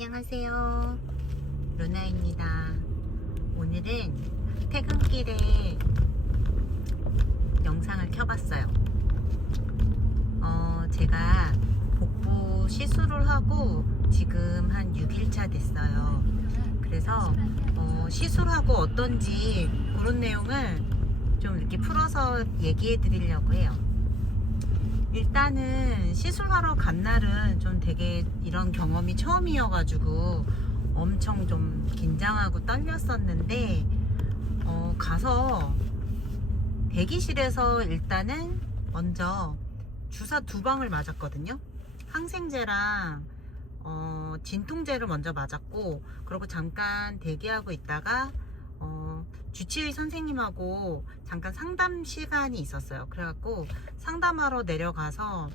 안녕하세요. 루나입니다. 오늘은 퇴근길에 영상을 켜봤어요. 어, 제가 복부 시술을 하고 지금 한 6일차 됐어요. 그래서 어, 시술하고 어떤지 그런 내용을 좀 이렇게 풀어서 얘기해 드리려고 해요. 일단은 시술하러 간 날은 좀 되게 이런 경험이 처음이어가지고 엄청 좀 긴장하고 떨렸었는데 어, 가서 대기실에서 일단은 먼저 주사 두 방을 맞았거든요. 항생제랑 어, 진통제를 먼저 맞았고 그리고 잠깐 대기하고 있다가 어, 주치의 선생님하고 잠깐 상담 시간이 있었어요. 그래갖고 상담하러 내려가서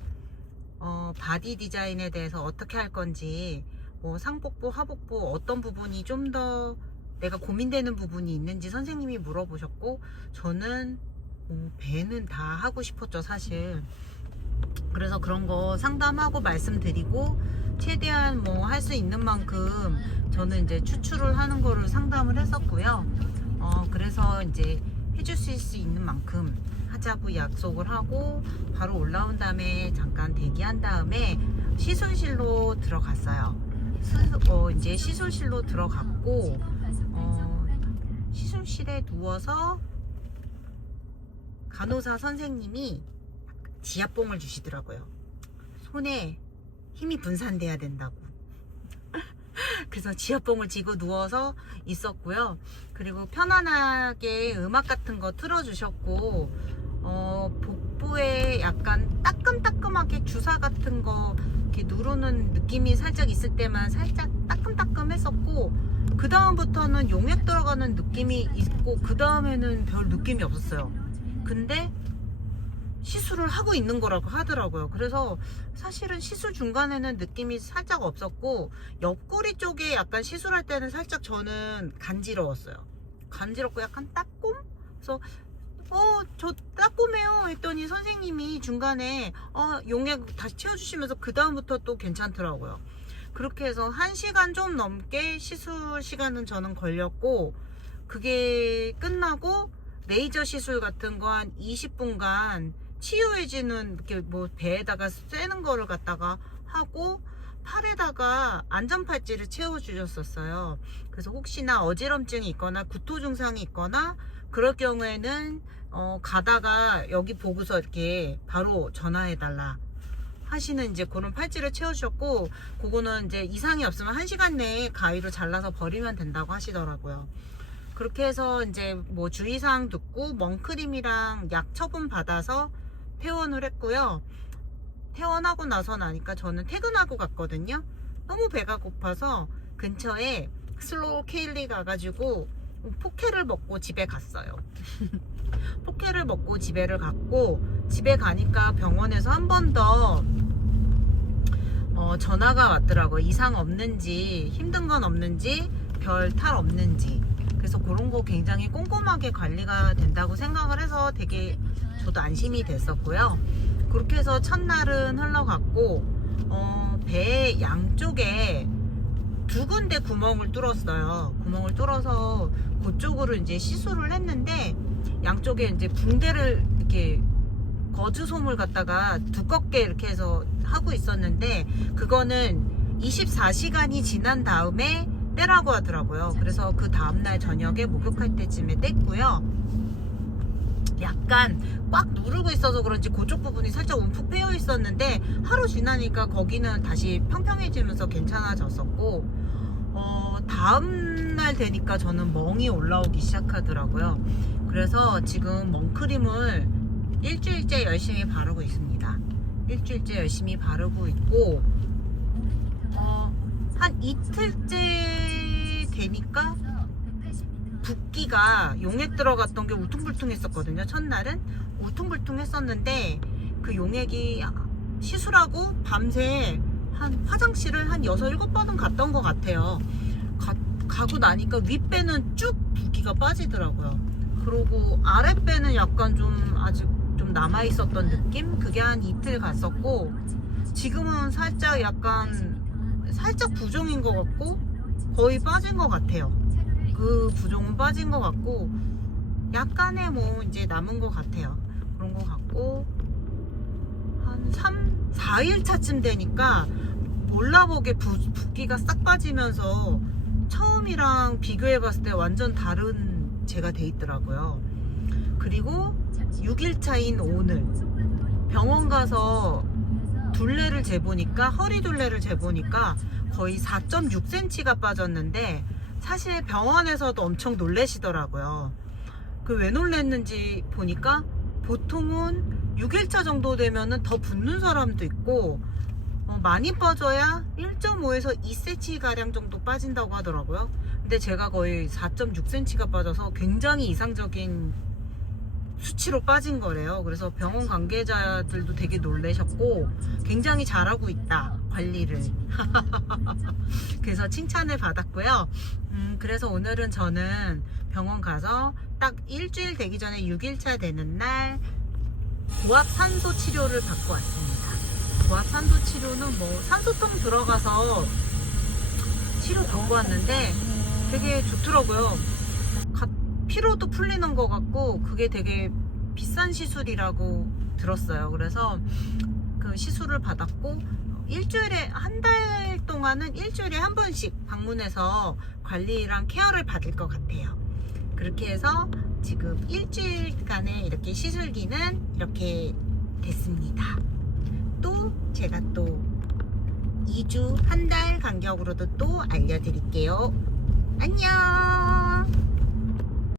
어, 바디 디자인에 대해서 어떻게 할 건지 뭐 상복부, 하복부 어떤 부분이 좀 더 내가 고민되는 부분이 있는지 선생님이 물어보셨고 저는 뭐 배는 다 하고 싶었죠 사실 그래서 그런 거 상담하고 말씀드리고 최대한 뭐 할 수 있는 만큼 저는 이제 추출을 하는 거를 상담을 했었고요. 어, 그래서 이제 해줄 수 있는 만큼 하자고 약속을 하고 바로 올라온 다음에 잠깐 대기한 다음에 시술실로 들어갔어요. 수, 어, 이제 시술실로 들어갔고 어, 시술실에 누워서 간호사 선생님이 지압봉을 주시더라고요. 손에 힘이 분산돼야 된다고. 그래서 지압봉을 쥐고 누워서 있었고요. 그리고 편안하게 음악 같은 거 틀어주셨고, 어, 복부에 약간 따끔따끔하게 주사 같은 거 이렇게 누르는 느낌이 살짝 있을 때만 살짝 따끔따끔 했었고, 그 다음부터는 용액 들어가는 느낌이 있고, 그 다음에는 별 느낌이 없었어요. 근데 시술을 하고 있는 거라고 하더라고요. 그래서 사실은 시술 중간에는 느낌이 살짝 없었고 옆구리 쪽에 약간 시술할 때는 살짝 저는 간지러웠어요. 간지럽고 약간 따끔? 그래서 어, 저 따끔해요 했더니 선생님이 중간에 어, 용액 다시 채워주시면서 그 다음부터 또 괜찮더라고요. 그렇게 해서 1시간 좀 넘게 시술 시간은 저는 걸렸고 그게 끝나고 레이저 시술 같은 거 한 20분간 치유해지는 이렇게 뭐 배에다가 쐬는 거를 갖다가 하고 팔에다가 안전팔찌를 채워주셨었어요. 그래서 혹시나 어지럼증이 있거나 구토 증상이 있거나 그럴 경우에는 어, 가다가 여기 보고서 이렇게 바로 전화해달라 하시는 이제 그런 팔찌를 채워주셨고 그거는 이제 이상이 없으면 한 시간 내에 가위로 잘라서 버리면 된다고 하시더라고요. 그렇게 해서 이제 뭐 주의사항 듣고 멍크림이랑 약 처분 받아서 퇴원을 했고요. 퇴원하고 나서 나니까 저는 퇴근하고 갔거든요. 너무 배가 고파서 근처에 슬로우 케일리 가가지고 포케를 먹고 집에 갔어요. 포케를 먹고 집에를 갔고 집에 가니까 병원에서 한 번더 어, 전화가 왔더라고요. 이상 없는지 힘든 건 없는지 별 탈 없는지 그래서 그런 거 굉장히 꼼꼼하게 관리가 된다고 생각을 해서 되게 저도 안심이 됐었고요. 그렇게 해서 첫날은 흘러갔고 어, 배 양쪽에 두 군데 구멍을 뚫었어요. 구멍을 뚫어서 그쪽으로 이제 시술을 했는데 양쪽에 이제 붕대를 이렇게 거즈솜을 갖다가 두껍게 이렇게 해서 하고 있었는데 그거는 24시간이 지난 다음에 떼라고 하더라고요. 그래서 그 다음날 저녁에 목욕할 때쯤에 뗐고요. 약간 꽉 누르고 있어서 그런지 그쪽 부분이 살짝 움푹 패여 있었는데 하루 지나니까 거기는 다시 평평해지면서 괜찮아졌었고 어, 다음날 되니까 저는 멍이 올라오기 시작하더라고요. 그래서 지금 멍크림을 일주일째 열심히 바르고 있습니다. 일주일째 열심히 바르고 있고 어, 한 이틀째 되니까 붓기가 용액 들어갔던 게 울퉁불퉁했었거든요. 첫날은 울퉁불퉁했었는데 그 용액이 시술하고 밤새 한 화장실을 한 6, 7번은 갔던 것 같아요. 가, 가고 나니까 윗배는 쭉 붓기가 빠지더라고요. 그리고 아랫배는 약간 좀 아직 좀 남아 있었던 느낌? 그게 한 이틀 갔었고 지금은 살짝 약간 살짝 부종인 것 같고 거의 빠진 것 같아요. 그 부종은 빠진 것 같고 약간의 뭐 이제 남은 것 같아요. 그런 것 같고 한 3, 4일 차쯤 되니까 몰라보게 부, 붓기가 싹 빠지면서 처음이랑 비교해 봤을 때 완전 다른 제가 돼 있더라고요. 그리고 6일 차인 오늘 병원 가서 둘레를 재보니까 허리 둘레를 재보니까 거의 4.6cm가 빠졌는데 사실 병원에서도 엄청 놀래시더라고요. 그 왜 놀랬는지 보니까 보통은 6일차 정도 되면은 더 붓는 사람도 있고 어, 많이 빠져야 1.5에서 2cm 가량 정도 빠진다고 하더라고요. 근데 제가 거의 4.6cm가 빠져서 굉장히 이상적인 수치로 빠진 거래요. 그래서 병원 관계자들도 되게 놀라셨고 굉장히 잘하고 있다 관리를. 그래서 칭찬을 받았고요. 음, 그래서 오늘은 저는 병원 가서 딱 일주일 되기 전에 6일차 되는 날 고압 산소 치료를 받고 왔습니다. 고압 산소 치료는 뭐 산소통 들어가서 치료 받고 왔는데 되게 좋더라고요. 가- 피로도 풀리는 것 같고 그게 되게 비싼 시술이라고 들었어요. 그래서 그 시술을 받았고 일주일에 한 달 동안은 일주일에 한 번씩 방문해서 관리랑 케어를 받을 것 같아요. 그렇게 해서 지금 일주일간의 이렇게 시술기는 이렇게 됐습니다. 또 제가 또 2주 한 달 간격으로도 또 알려드릴게요. 안녕!